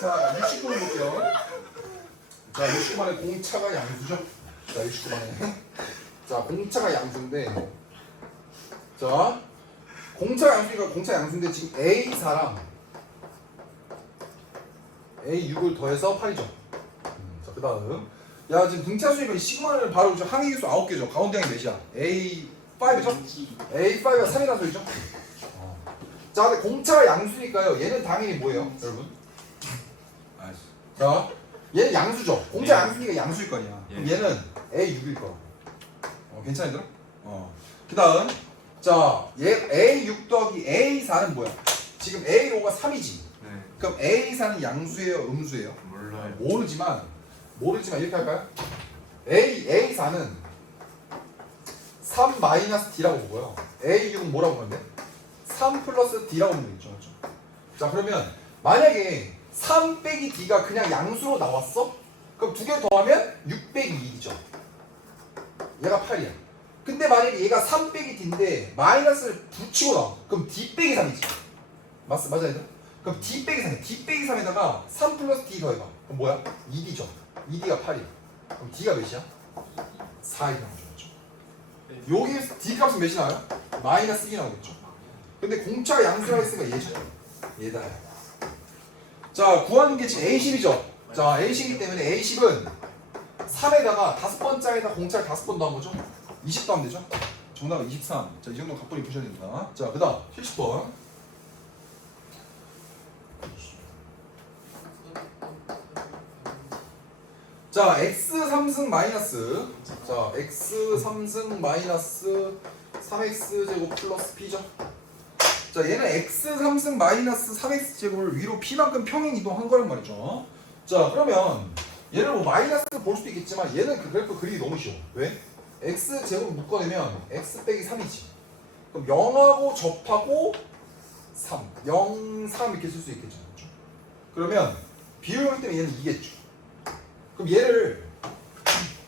자, 69번 볼게요. 자, 69번에 공차가 양수죠? 자, 69번에. 자, 공차가 양수인데. 자, 공차 양수니까 공차 양수인데 지금 A4랑 A6을 더해서 8이죠. 자, 그 다음. 야, 지금 등차수니까 시그마는 바로 항의수 9개죠. 가운데 항이 몇이야? A5죠? A5가 3이라는 소리죠? 자, 근데 공차가 양수니까요. 얘는 당연히 뭐예요, 여러분? 자, 얘는 양수죠. 공차 양수니까 양수일 거 아니야. 그럼 얘는 A6일 거야. 괜찮아, 얘들아? 그 다음. 자, 얘 A6 더하기 A4는 뭐야? 지금 A5가 3이지. 네. 그럼 A4는 양수예요, 음수예요? 몰라요. 모르지만 이렇게 할까요? A4는 3 마이너스 D라고 보고요. A6은 뭐라고 보면 돼? 3 플러스 D라고 보면 되겠죠. 그렇죠? 자, 그러면 만약에 3 빼기 D가 그냥 양수로 나왔어? 그럼 두 개 더하면 6 빼기 2죠. 얘가 8이야. 근데 만약에 얘가 3 빼기 D인데 마이너스를 붙이고 나와. 그럼 D 빼기 3이지. 맞아요? 그럼 D 빼기 3이야. D 빼기 3에다가 3 플러스 D 더해봐. 그럼 뭐야? 2D죠. 2D가 8이야. 그럼 D가 몇이야? 4이 나오죠. 여기에서 D 값은 몇이 나와요? 마이너스 1이 나오겠죠. 근데 공차가 양수라고 했으니까 얘죠. 얘다. 자, 구하는 게 지금 A10이죠. 자, A10이기 때문에 A10은 3에다가 5번짜리에다 공차를 5번 더한 거죠. 20 더하면 되죠. 정답은 23. 자, 이 정도 각본이 푸셔야 됩니다. 자, 그 다음 70번. 자, x 3승 마이너스. 자, x 3승 마이너스 3x 제곱 플러스 p죠. 자, 얘는 x 3승 마이너스 3x 제곱을 위로 p만큼 평행 이동한 거란 말이죠. 자, 그러면 얘를 뭐 마이너스 볼 수도 있겠지만 얘는 그 그래프 그리기 너무 쉬워. 왜? x 제곱 묶어내면 x 빼기 3이지. 그럼 0하고 접하고 3, 0, 3 이렇게 쓸 수 있겠죠. 그렇죠? 그러면 비율형 때문에 얘는 2겠죠. 그럼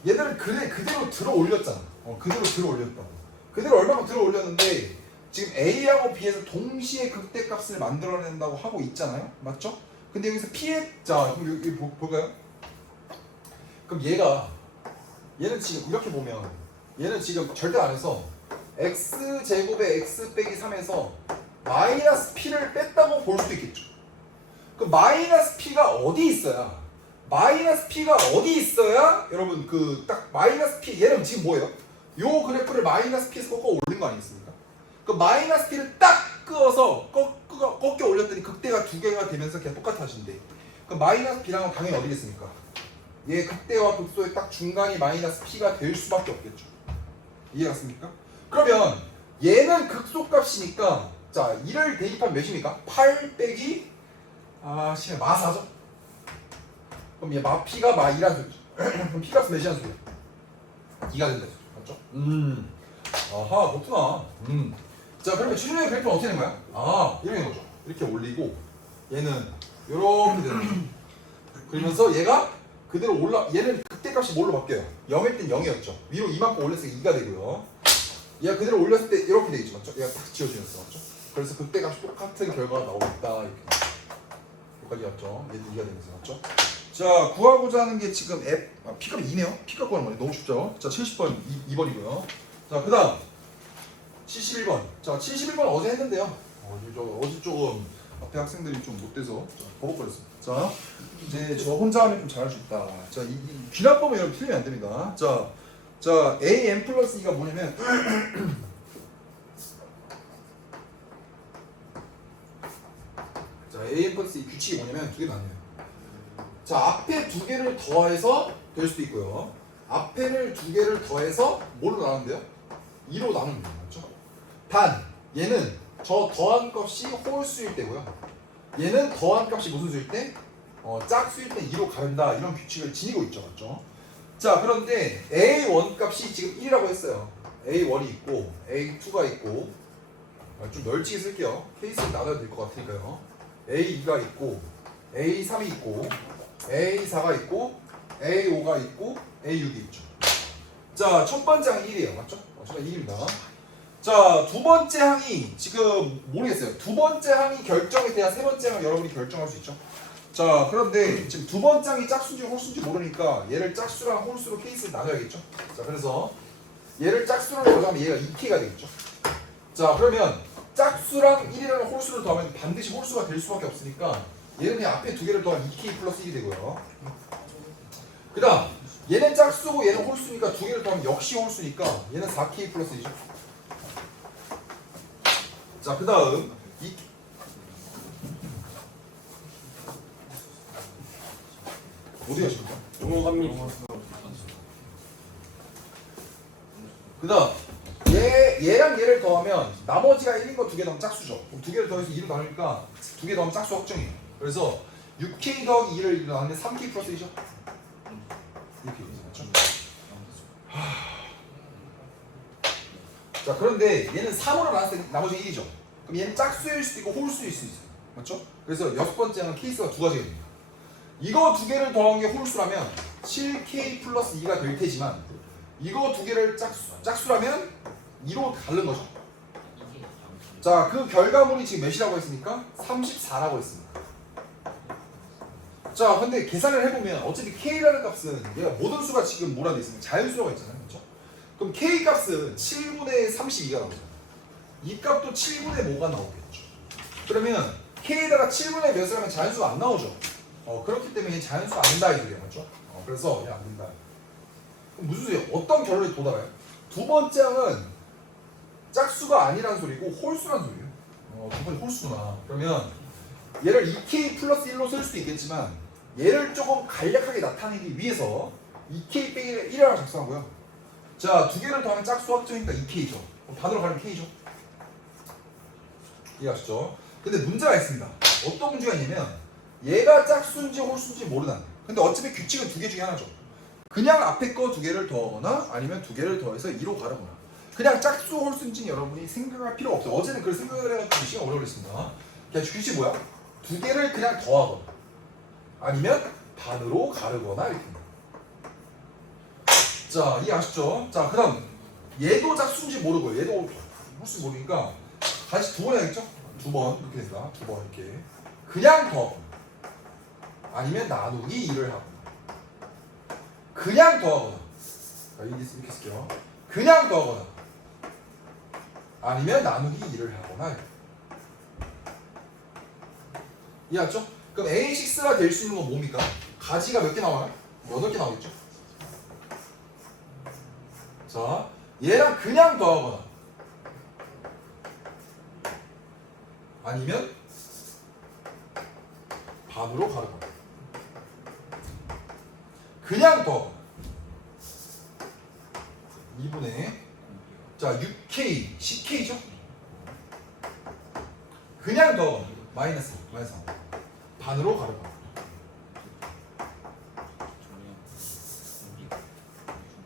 얘들을 그대로 들어 올렸잖아. 그대로 들어 올렸다고. 그대로 얼마큼 들어 올렸는데 지금 A하고 B에서 동시에 극대값을 만들어낸다고 하고 있잖아요. 맞죠? 근데 여기서 P의 자, 그럼 여기 볼까요? 그럼 얘는 지금 이렇게 보면 얘는 지금 절대 안 해서 x 제곱에 x 빼기 3에서 마이너스 P를 뺐다고 볼 수도 있겠죠. 그럼 마이너스 P가 어디 있어야? 마이너스 P가 어디 있어야 여러분 그 딱 마이너스 P 얘는 지금 뭐예요? 요 그래프를 마이너스 P에서 꺾어 올린 거 아니겠습니까? 그 마이너스 P를 딱 끄어서 꺾여 올렸더니 극대가 두 개가 되면서 그냥 똑같아진대. 그럼 마이너스 P랑은 당연히 어디겠습니까? 얘 극대와 극소의 딱 중간이 마이너스 P가 될 수밖에 없겠죠. 이해갔습니까? 그러면 얘는 극소값이니까 자 1을 대입하면 몇입니까? 8 빼기 마사죠? 그럼 얘 P가 마2라는 소리죠. 그럼 P값은 몇이라는 소리야? 2가 된다 소리 맞죠? 아하 그렇구나. 자, 그러면 추진력의 그래프는 어떻게 되는 거야? 이렇게 되는 거죠. 이렇게 올리고 얘는 이렇게 되는 거죠. 그러면서 얘가 그대로 얘는 극대값이 뭘로 바뀌어요? 0일 땐 0이었죠. 위로 이만큼 올렸을 때 2가 되고요. 얘가 그대로 올렸을 때 이렇게 되겠죠. 맞죠? 얘가 딱 지워지면서 맞죠? 그래서 극대값이 똑같은 결과가 나오겠다. 이렇게. 여기까지 왔죠. 얘도 2가 되면서 맞죠? 자, 구하고자 하는 게 지금 P값 2네요. P값 구하는 거네. 너무 쉽죠? 자, 70번 2번이고요. 자, 그 다음 71번. 자, 71번 어제 했는데요. 어제 조금 앞에 학생들이 좀 못돼서 버벅거렸습니다. 자, 이제 저 혼자 하면 좀 잘할 수 있다. 자, 이 귀납법은 여러분 틀리면 안 됩니다. 자, AN 플러스 2가 뭐냐면 자, AN 플러스 2 규칙이 뭐냐면 두 개 나뉘어요. 자, 앞에 두 개를 더해서 될 수도 있고요. 앞에를 두 개를 더해서 뭘로 나누는데요? 2로 나누는 거예요. 맞죠? 단 얘는 저 더한 값이 홀수일 때고요. 얘는 더한 값이 무슨 수일 때? 짝수일 때 2로 가른다. 이런 규칙을 지니고 있죠. 맞죠? 자, 그런데 A1 값이 지금 1이라고 했어요. A1이 있고 A2가 있고 좀 널찍이 쓸게요. 케이스를 나눠야 될 것 같으니까요. A2가 있고 A3이 있고 A4가 있고 A5가 있고 A6이 있죠. 자, 첫 번째 항이 1이에요. 맞죠? 첫 번째 1입니다. 자, 두 번째 항이 지금 모르겠어요. 두 번째 항이 결정이 돼야 세 번째 항을 여러분이 결정할 수 있죠. 자, 그런데 지금 두 번장이 짝수인지 홀수인지 모르니까 얘를 짝수랑 홀수로 케이스를 나눠야겠죠. 자, 그래서 얘를 짝수로 가져가면 얘가 2K가 되겠죠. 자, 그러면 짝수랑 1이라는 홀수를 더하면 반드시 홀수가 될 수밖에 없으니까 얘는 그냥 앞에 두 개를 더하면 2K 플러스 1이 되고요. 그 다음 얘는 짝수고 얘는 홀수니까 두 개를 더하면 역시 홀수니까 얘는 4K 플러스 1이죠. 자, 그 다음 어디 가십니까? 넘어갑니다. 그 다음 얘랑 얘를 더하면 나머지가 1인 거 두 개 더하면 짝수죠. 그럼 두 개를 더해서 2로 나누니까 두 개 더하면 짝수 확정이에요. 그래서 6K 더하기 2를 나누면 3K 플러스 1이죠. 이렇게 맞죠? 자, 그런데 얘는 3으로 나눴을 때 나머지 1이죠. 그럼 얘는 짝수일 수도 있고 홀수일 수도 있어요. 맞죠? 그래서 여섯 번째는 케이스가 두 가지가 됩니다. 이거 두 개를 더한 게 홀수라면 7K 플러스 2가 될 테지만 이거 두 개를 짝수라면 2로 다른 거죠. 자, 그 결과물이 지금 몇이라고 했습니까? 34라고 했습니다. 자, 근데 계산을 해보면 어차피 K라는 값은 얘가 모든 수가 지금 뭐라 돼 있으면 자연수라고 했잖아요. 그렇죠? 그럼 K 값은 7분의 32가 나오잖아요. 이 값도 7분의 뭐가 나오겠죠. 그러면 K에다가 7분의 몇을 하면 자연수가 안 나오죠. 그렇기 때문에 자연수 안 된다 이 소리야. 맞죠? 그래서 얘 안 된다. 그럼 무슨 소리예요? 어떤 결론에 도달해요? 두 번째 항은 짝수가 아니란 소리고 홀수란 소리예요. 두 번째 홀수구나. 그러면 얘를 2K 플러스 1로 쓸 수도 있겠지만 얘를 조금 간략하게 나타내기 위해서 2K 빼기 1이라고 작성하고요. 자, 두 개를 더하면 짝수 확정이니까 2K죠. 반으로 가면 K죠. 이해하시죠? 근데 문제가 있습니다. 어떤 문제가 있냐면 얘가 짝수인지 홀수인지 모르는. 근데 어차피 규칙은 두 개 중에 하나죠. 그냥 앞에 거 두 개를 더하거나 아니면 두 개를 더해서 2로 가르거나. 그냥 짝수 홀수인지 여러분이 생각할 필요 없어요. 어제는 그걸 생각을 해가지고 시간 오래 걸렸습니다. 그냥 규칙이 뭐야? 두 개를 그냥 더하거나 아니면 반으로 가르거나 이렇게. 자, 이해하시죠? 자, 그 다음 얘도 짝수인지 모르고 얘도 홀수 모르니까 다시 두 번 해야겠죠? 두 번 이렇게 된다. 두 번 이렇게 그냥 더하거나 아니면 나누기 2를 하거나 그냥 더하거나 이렇게 쓸게요. 그냥 더하거나 아니면 나누기 2를 하거나. 이해했죠? 그럼 A6가 될 수 있는 건 뭡니까? 가지가 몇 개 나와요? 8개 나오겠죠? 자, 얘랑 그냥 더하거나 아니면 반으로 가르거나 그냥 더하거나 2분의 자 6K, 10K죠? 그냥 더하거나 마이너스 반으로 가르거나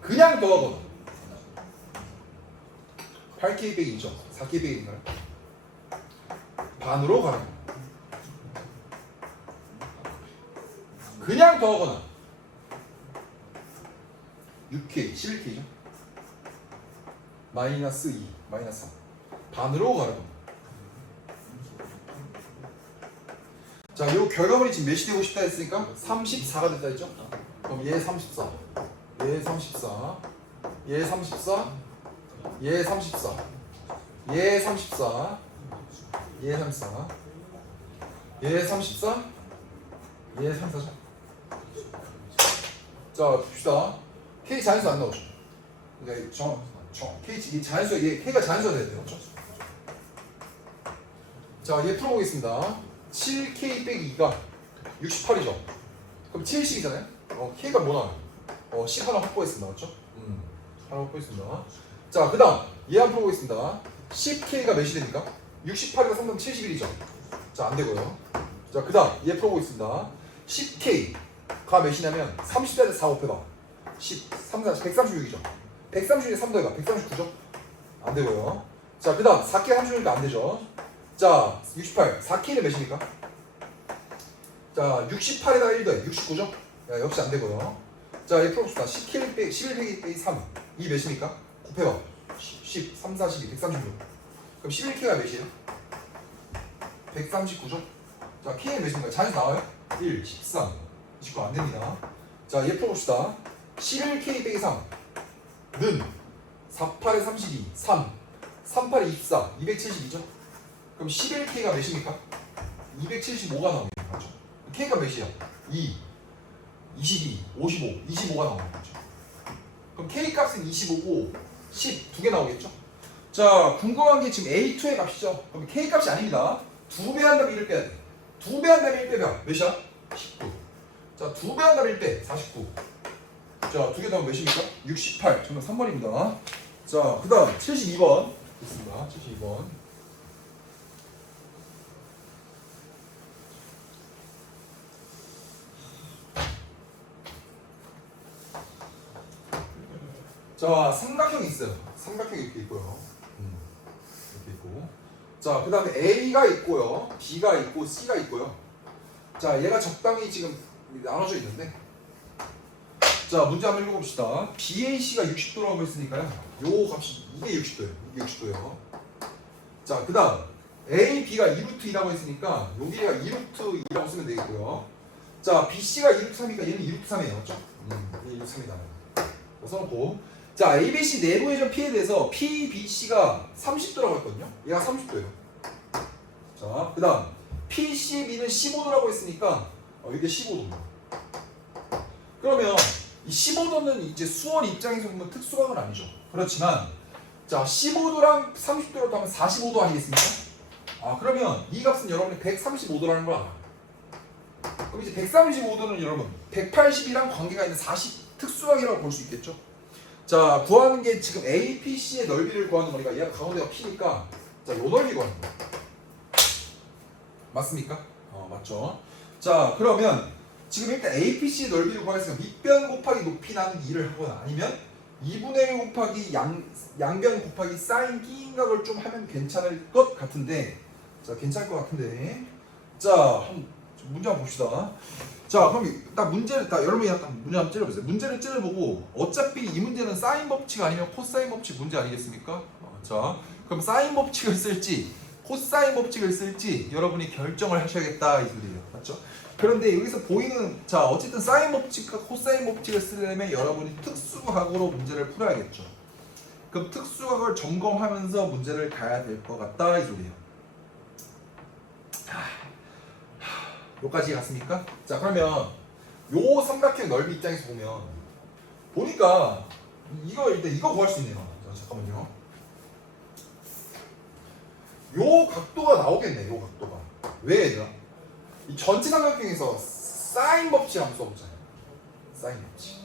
그냥 더하거나 8K 빼기 2죠. 4K 빼기 2인가요? 반으로 가르거나 그냥 더하거나 6K, 11K죠. 마이너스 2, 마이너스 3 반으로 가르거나. 자, 요 결과물이 지금 몇이 되고 싶다 했으니까 34가 됐다 했죠? 그럼 얘 34, 얘 34, 얘 34, 얘 34, 얘 34, 얘 34, 얘 34, 얘 34죠? 자, 봅시다. K 자연수 안 나오죠? 그러니까 K 이 자연수 얘 K가 자연수가 돼야 돼요, 그렇죠? 자, 얘 풀어보겠습니다. 7K 빼기 2가 68이죠. 그럼 70이잖아요. K가 뭐 나와요? 10 하나 확보했습니다, 그렇죠? 하나 확보했습니다. 자, 그다음 얘 한번 풀어보겠습니다. 10K가 몇이 되니까? 68과 3분 71이죠. 자, 안 되고요. 자, 그다음 얘 풀어보겠습니다. 10K가 몇이냐면 30대에서 4 곱해봐. 10, 3, 4, 136이죠. 136에 3 더해봐. 139죠? 안 되고요. 자, 그 다음 4K 36이니까 안 되죠. 자, 68. 4K는 몇입니까? 자, 68에다가 1 더해. 69죠? 야, 역시 안 되고요. 자, 얘 풀어봅시다. 11 빼기 3. 이 몇입니까? 곱해봐. 10, 3, 4, 12, 136. 그럼 11K가 몇이에요? 139죠? 자, K는 몇입니까? 자연수 나와요? 1, 13, 29 안 됩니다. 자, 얘 풀어봅시다. 11K 빼기 3는 48에 32, 3, 38에 24, 272죠? 그럼 11K가 몇입니까? 275가 나옵니다. 맞죠? K가 몇이야? 2, 22, 55, 25가 나오는 거죠. 그럼 K 값은 25고 10 두 개 나오겠죠? 자, 궁금한 게 지금 A2의 값이죠. 그럼 K 값이 아닙니다. 2배 한다면 1을 빼야 돼. 2배 한다면 1 빼면 몇이야? 19. 자, 2배 한다면 1 빼, 49. 자, 두 개 더하면 몇입니까? 68. 정답 3번입니다. 자, 그 다음 72번. 됐습니다. 72번. 자, 삼각형이 있어요. 삼각형이 이렇게 있고요. 이렇게 있고. 자, 그 다음에 A가 있고요. B가 있고 C가 있고요. 자, 얘가 적당히 지금 나눠져 있는데, 자, 문제 한번 읽어봅시다. BAC가 60도라고 했으니까요. 요 값이 이게 60도예요. 이게 60도예요. 자, 그 다음 A, B가 2루트 2라고 했으니까 여기가 2루트 2라고 쓰면 되겠고요. 자, BC가 2루트 3이니까 얘는 2루트 3이에요. 맞죠? 얘 2루트 3이다. 써놓고, 자, ABC 내부의 점 P에 대해서 PBC가 30도라고 했거든요. 얘가 30도예요. 자, 그 다음 PCB는 15도라고 했으니까 이게 15도입니다. 그러면 이 15도는 이제 수원 입장에서 보면 특수각은 아니죠. 그렇지만 자, 15도랑 30도로 하면 45도 아니겠습니까? 아, 그러면 이 값은 여러분이 135도라는 걸 알아요. 그럼 이제 135도는 여러분 180이랑 관계가 있는 40 특수각이라고 볼 수 있겠죠. 자, 구하는 게 지금 APC의 넓이를 구하는 거니까 얘가 가운데가 P니까 자, 요 넓이 구하는 거예요. 맞습니까? 맞죠. 자, 그러면 지금 일단 APC의 넓이를 구했으면 밑변 곱하기 높이 나누기 2를 하거나 아니면 2분의 1 곱하기 양변 곱하기 사인 끼인각을 좀 하면 괜찮을 것 같은데, 자, 괜찮을 것 같은데, 자, 한번 문제 한번 봅시다. 자, 그럼 딱 문제를 딱 여러분이 약간 문제 한번 찔러보세요. 문제를 찔러보고 어차피 이 문제는 사인 법칙 아니면 코사인 법칙 문제 아니겠습니까? 자, 그럼 사인 법칙을 쓸지 코사인 법칙을 쓸지 여러분이 결정을 하셔야겠다 이 소리예요. 맞죠? 그런데 여기서 보이는, 자, 어쨌든 사인 법칙과 코사인 법칙을 쓰려면 여러분이 특수각으로 문제를 풀어야겠죠. 그럼 특수각을 점검하면서 문제를 가야 될 것 같다 이 소리예요. 여기까지 갔습니까? 자, 그러면 요 삼각형 넓이 입장에서 보니까 이거 일단 이거 구할 수 있네요. 자, 잠깐만요. 요 각도가 나오겠네. 요 각도가. 왜 얘들아? 이 전체 삼각형에서 사인 법칙 한번 써보잖아요. 사인 법칙.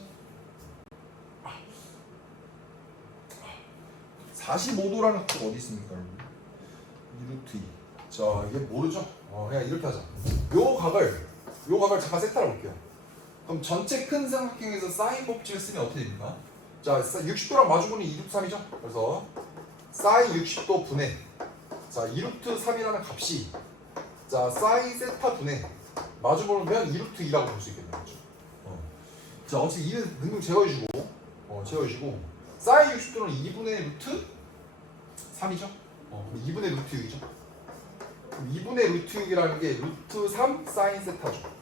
45도라는 각도가 어디 있습니까, 여러분? 2루트 2. 자, 이게 모르죠? 그냥 이렇게 하자. 요 각을 잠깐 세타로 볼게요. 그럼 전체 큰 삼각형에서 사인 법칙을 쓰면 어떻게 됩니까? 자, 60도랑 마주보니 2루트 3이죠? 그래서 사인 60도 분의, 자, 2루트 3이라는 값이, 자, 사인 세타 분의 마주보면 2루트 2라고 볼 수 있겠네요. 그렇죠? 자, 어쨌든 2는 능력 제어해주고 사인 60도는 2분의 루트 3이죠? 그럼 2분의 루트 6이죠? 그럼 2분의 루트 6이라는 게 루트 3 사인 세타죠.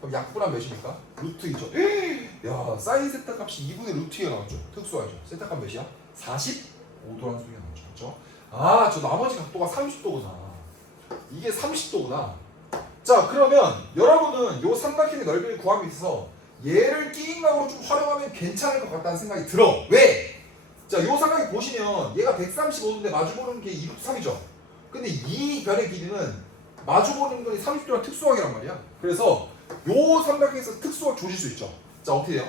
그럼 약분하면 몇입니까? 루트 2죠. 야, 사인 세타 값이 2분의 루트 2가 나왔죠. 특수하죠. 세타 값 몇이야? 45도라는 소리가 나왔죠. 그렇죠? 아, 저 나머지 각도가 30도구나. 이게 30도구나. 자, 그러면 여러분은 요 삼각형의 넓이를 구함에 있어서 얘를 끼인각으로 좀 활용하면 괜찮을 것 같다는 생각이 들어. 왜? 자, 요 삼각형 보시면 얘가 135도인데 마주보는 게 2루트 3이죠. 근데 이 변의 길이는 마주보는 건이 30도랑 특수각이란 말이야. 그래서 요 삼각형에서 특수각 조질 수 있죠. 자, 어떻게 돼요?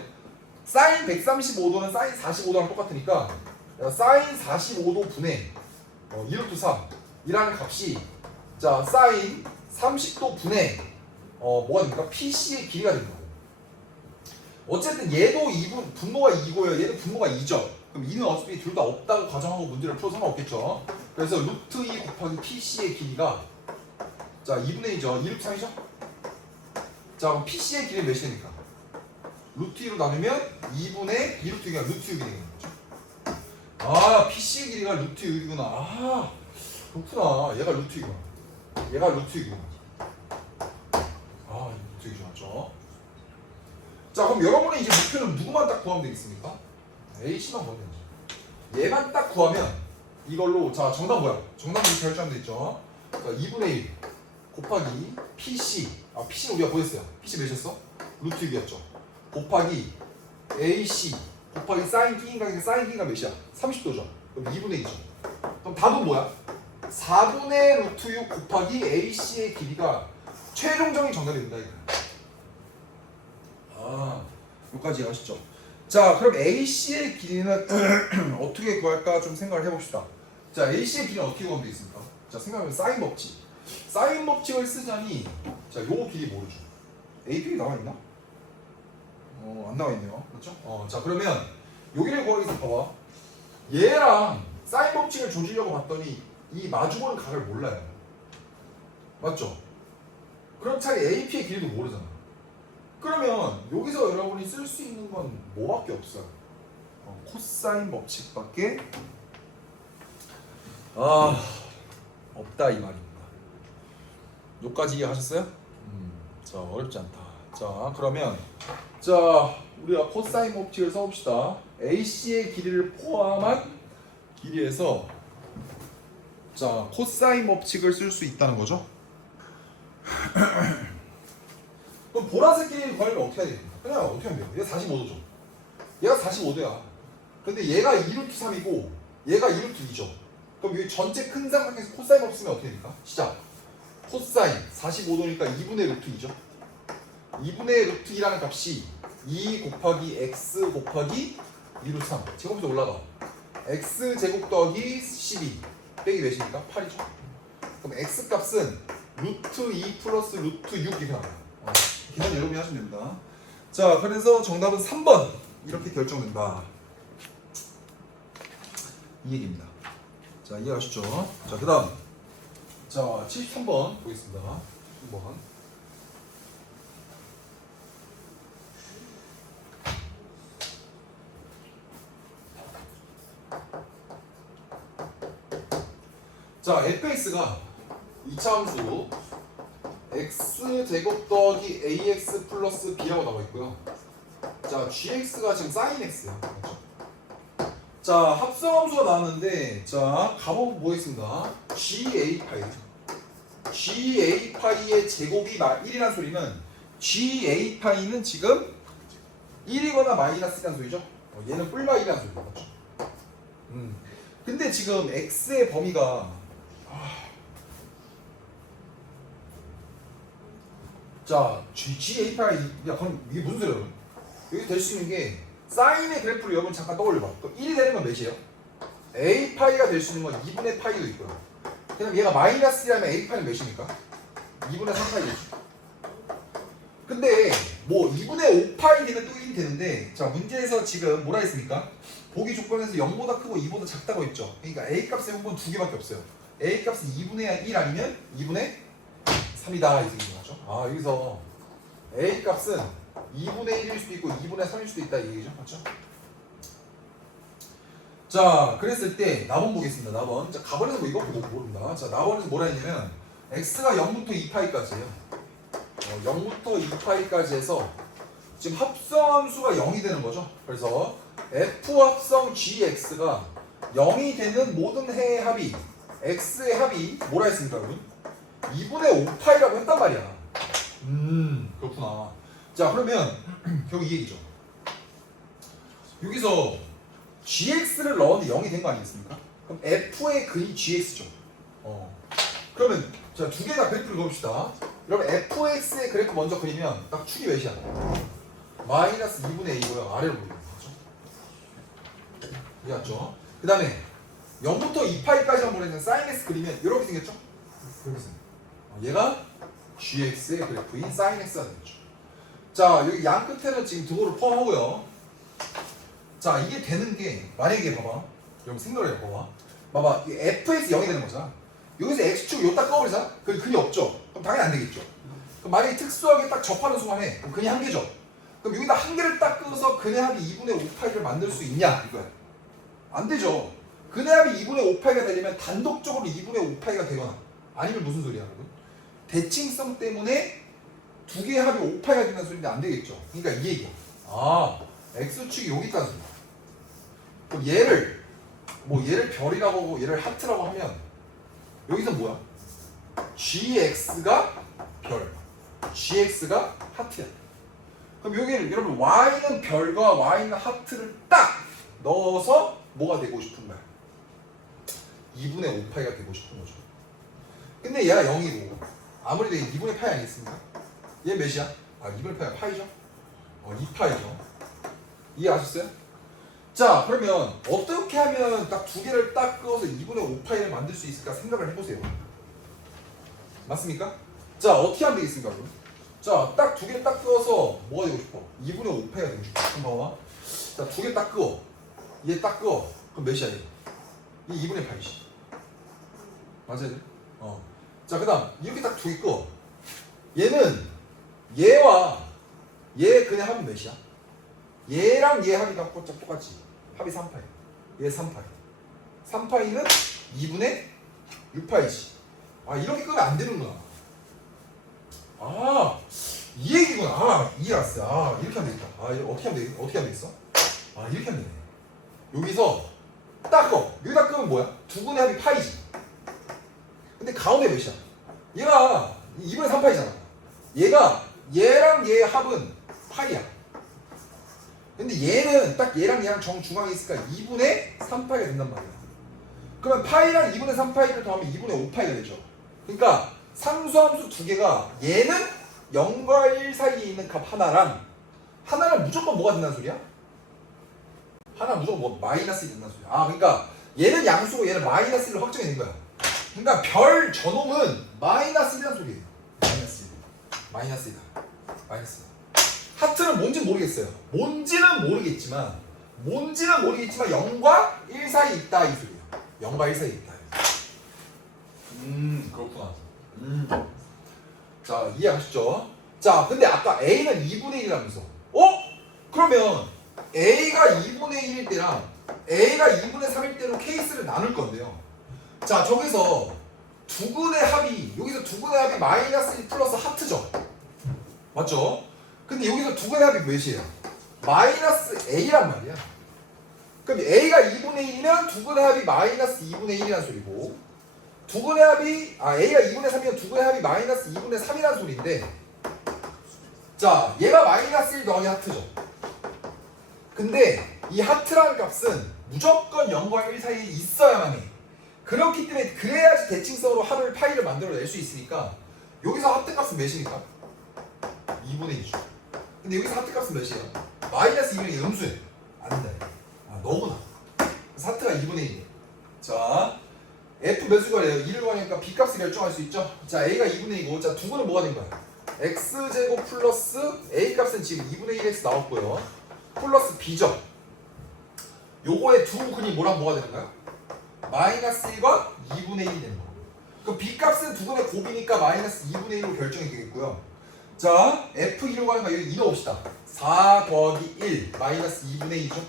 사인 135도는 사인 45도랑 똑같으니까 사인 45도 분의 2루트 3이라는 값이, 자, 사인 30도 분의 뭐가 됩니까? PC의 길이가 됩니다. 어쨌든 얘도 2분, 분모가 2고요. 얘는 분모가 2죠. 그럼 2는 어차피 둘 다 없다고 가정하고 문제를 풀어도 상관없겠죠. 그래서 루트 2 곱하기 PC의 길이가, 자, 2분의 2죠. 2루트 3이죠. 자, 그럼 PC의 길이는 몇이 됩니까? 루트 2로 나누면 2분의 2루트 6이가 루트 6이 되는 거죠. 아, PC의 길이가 루트 6이구나. 아, 그렇구나. 얘가 루트 6이구나. 얘가 루트 6이구나. 아, 루트 6. 맞죠? 자, 그럼 여러분의 이제 목표는 누구만 딱 구하면 되겠습니까? A씨만 구하면 되죠. 얘만 딱 구하면 이걸로 자 정답 뭐야? 정답 이렇게 결정하면 되겠죠. 자, 2분의 1 곱하기 PC PC는 우리가 보였어요. PC 몇이었어? 루트 6이었죠. 곱하기 AC 곱하기 사인 T인가 사인 T가 몇이야? 30도죠. 그럼 2분의 2죠. 그럼 답은 뭐야? 4분의 루트 6 곱하기 AC의 길이가 최종적인 정답이 된다 이거야. 여기까지 아시죠? 자, 그럼 AC의 길이는 어떻게 구할까 좀 생각을 해봅시다. 자, AC의 길이는 어떻게 구하면 되겠습니까? 자, 생각하면 사인 법칙. 사인 법칙을 쓰자니, 자, 요 길이 모르죠. AP이 나와 있나? 안 나와 있네요. 그렇죠? 자, 그러면 여기를 구하기 위해서 봐봐. 얘랑 사인 법칙을 조지려고 봤더니 이 마주보는 각을 몰라요. 맞죠? 그럼 차라리 AP의 길이도 모르잖아. 그러면 여기서 여러분이 쓸 수 있는 건 뭐밖에 없어요. 코사인 법칙밖에 없다 이 말입니다. 여기까지 이해하셨어요? 자, 어렵지 않다. 자, 그러면 자, 우리가 코사인 법칙을 써봅시다. AC의 길이를 포함한 길이에서 자, 코사인 법칙을 쓸 수 있다는 거죠. 그럼 보라색 길이를 구하려면 어떻게 해야 됩니까? 그냥 어떻게 하면 돼요? 얘가 45도죠. 얘가 45도야. 근데 얘가 2루트 3이고 얘가 2루트 2죠. 그럼 여기 전체 큰 삼각형에서 코사인 없으면 어떻게 됩니까? 시작. 코사인 45도니까 2분의 루트 2죠. 2분의 루트 2라는 값이 2 곱하기 x 곱하기 2루트 3 제곱해서 올라가. x 제곱 더하기 12 빼기 몇이니까? 8이죠. 그럼 x 값은 루트 2 플러스 루트 6 이렇게 나와요. 계산 여러분이 하시면 됩니다. 자, 그래서 정답은 3번 이렇게 결정된다 이 얘기입니다. 자, 이해하시죠? 자, 그 다음 자 73번 보겠습니다. 3번 자, fx가 2차 함수 x 제곱 더하기 ax 플러스 b라고 나와 있고요. 자, gx가 지금 sin x야. 맞죠? 자, 합성함수가 나왔는데 자, 값은 뭐겠습니다. ga 파이. ga 파이의 제곱이 1이라는 소리는 ga 파이는 지금 1이거나 마이너스라는 소리죠. 얘는 뿔마 1이라는 소리죠. 맞죠? 근데 지금 x의 범위가 자, GA 파이, 야, 그럼 이게 무슨 소리야? 여기 될 수 있는 게 사인의 그래프를 여러분 잠깐 떠올려봐. 그럼 1이 되는 건 몇이에요? A 파이가 될 수 있는 건 2분의 파이도 있고요. 그럼 얘가 마이너스라면 A 파이는 몇입니까? 2분의 3파이겠죠. 근데 뭐 2분의 5파이 되면 또 1이 되는데 자, 문제에서 지금 뭐라 했습니까? 보기 조건에서 0보다 크고 2보다 작다고 했죠. 그러니까 A 값의 항분 두 개밖에 없어요. A 값은 2분의 1 아니면 2분의 3이다 이 얘기인 거죠. 여기서 A 값은 2분의 1일 수도 있고 2분의 3일 수도 있다 이 얘기죠. 맞죠? 자, 그랬을 때 나번 보겠습니다. 나번. 자, 가번에서 뭐 이거 모른다. 자, 나번에서 뭐라 했냐면 x가 0부터 2파이까지예요. 0부터 2파이까지 해서 지금 합성함수가 0이 되는 거죠. 그래서 f 합성 gx가 0이 되는 모든 해의 합이 x의 합이 뭐라 했습니까, 여러분? 2분의 5파이라고 했단 말이야. 그렇구나. 자, 그러면 결국 이 얘기죠. 여기서 gx를 넣었는데 0이 된 거 아니겠습니까? 그럼 f의 근이 gx죠. 그러면 자, 두 개 다 그래프를 그려봅시다. 여러분 fx의 그래프 먼저 그리면 딱 축이 몇이야? 마이너스 2분의 a고요. 아래로 보이는 거죠. 이해했죠? 그 다음에 0부터 2파이까지만 보내는 sin x 그리면 이렇게 생겼죠? 이렇게 생겼죠. 얘가 gx의 그래프인 sin x가 되겠죠. 자, 여기 양 끝에는 지금 두고를 포함하고요. 자, 이게 되는 게 만약에 봐봐. 여러분 생각을 해봐. 봐봐. fx 0이 되는 거잖아. 여기서 x축 요딱 꺼버리자. 그럼 근이 없죠. 그럼 당연히 안 되겠죠. 그럼 만약에 특수하게 딱 접하는 순간에 그럼 근이 한 개죠. 그럼 여기다 한 개를 딱 끄서 근의 합이 2분의 5파이를 만들 수 있냐 이거야. 안 되죠. 근의 합이 2분의 5파이가 되려면 단독적으로 2분의 5파이가 되거나 아니면 무슨 소리야 여러분? 대칭성 때문에 두 개의 합이 5파이가 된다는 소리인데 안 되겠죠. 그러니까 이 얘기야. 아, x축이 여기 있다는 소리야. 그럼 얘를 별이라고 하고 얘를 하트라고 하면 여기서 뭐야? gx가 별, gx가 하트야. 그럼 여기를 여러분 y는 별과 y는 하트를 딱 넣어서 뭐가 되고 싶은 거야? 2분의 5파이가 되고 싶은 거죠. 근데 얘가 0이고 아무리 내가 2분의 파이 아니겠습니까? 얘 몇이야? 아 2분의 파이가 파이죠? 2파이죠. 이해하셨어요? 자 그러면 어떻게 하면 딱 두 개를 딱 그어서 2분의 5파이를 만들 수 있을까 생각을 해보세요. 맞습니까? 자 어떻게 하면 되겠습니까 그럼? 자 딱 두 개를 딱 그어서 뭐가 되고 싶어? 2분의 5파이가 되고 싶어. 한번 봐봐. 자 두 개 딱 그어. 얘 딱 그어. 그럼 몇이야 얘? 이 2분의 파이지. 맞아야 돼? 자 그 다음 이렇게 딱 두 개 그어. 얘는 얘와 얘 그냥 합은 몇이야? 얘랑 얘 합이 똑같지. 합이 3파이. 얘 3파이. 3파이는 2분의 6파이지. 아 이렇게 끄면 안 되는구나. 아 이 얘기구나. 아 이해했어. 아 이렇게 하면 되겠다. 아 이거 어떻게 하면 되겠어? 아 이렇게 하면 되네. 여기서 딱 꺼. 여기다 끄면 뭐야? 두 분의 합이 파이지. 근데 가운데 몇이야? 얘가 2분의 3파이잖아. 얘랑 얘의 합은 파이야. 근데 얘는 딱 얘랑 정중앙에 있으니까 2분의 3파이가 된단 말이야. 그러면 파이랑 2분의 3파이를 더하면 2분의 5파이가 되죠. 그러니까 상수함수 두 개가 얘는 0과 1 사이에 있는 값 하나랑 하나는 무조건 뭐가 된다는 소리야? 하나 무조건 뭐 마이너스 1이 된다는 소리야. 아 그러니까 얘는 양수고 얘는 마이너스 1로 확정이 된 거야. 그러니까 별 저놈은 마이너스 1이라는 소리예요. 마이너스 1이다. 마이너스 1. 하트는 뭔지는 모르겠어요. 뭔지는 모르겠지만 0과 1 사이에 있다 이 소리야. 0과 1 사이에 있다. 그렇구나. 자 이해하셨죠? 자 근데 아까 A는 2분의 1이라면서 그러면 A가 2분의 1일 때랑 A가 2분의 3일 때로 케이스를 나눌 건데요. 자 저기서 두근의 합이 여기서 두근의 합이 마이너스 1 플러스 하트죠. 맞죠? 근데 여기서 두근의 합이 몇이에요? 마이너스 A란 말이야. 그럼 A가 2분의 1이면 두근의 합이 마이너스 2분의 1이라는 소리고 두근의 합이 A가 2분의 3이면 두근의 합이 마이너스 2분의 3이라는 소리인데 자 얘가 마이너스 1 더하기 하트죠. 근데 이 하트라는 값은 무조건 0과 1 사이에 있어야만 해. 그렇기 때문에 그래야지 대칭성으로 합을 파이를 만들어낼 수 있으니까 여기서 하트 값은 몇이니까? 2분의 2죠. 근데 여기서 하트 값은 몇이에요? 마이너스 2분의 2 음수예요. 안 된다. 너구나. 그래서 하트가 2분의 1. 자 F 몇 수거래요? 2를 구하니까 B 값을 결정할 수 있죠? 자 A가 2분의 2고 자 두근은 뭐가 된 거야? X제곱 플러스 A 값은 지금 2분의 1X 나왔고요. 플러스 B죠? 요거의 두 근이 뭐랑 뭐가 되는 거야? 마이너스 1과 2분의 1이 되는 거. 그럼 B 값은 두근의 곱이니까 마이너스 2분의 1로 결정이 되겠고요. 자 F2로 가는 거 여기 2 넣읍시다. 4 더하기 1 마이너스 2분의 2죠?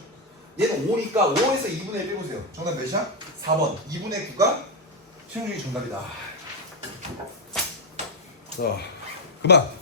얘는 5니까 5에서 2분의 1 빼보세요. 정답 몇이야? 4번 2분의 9가 최종 정답이다. 자 그만.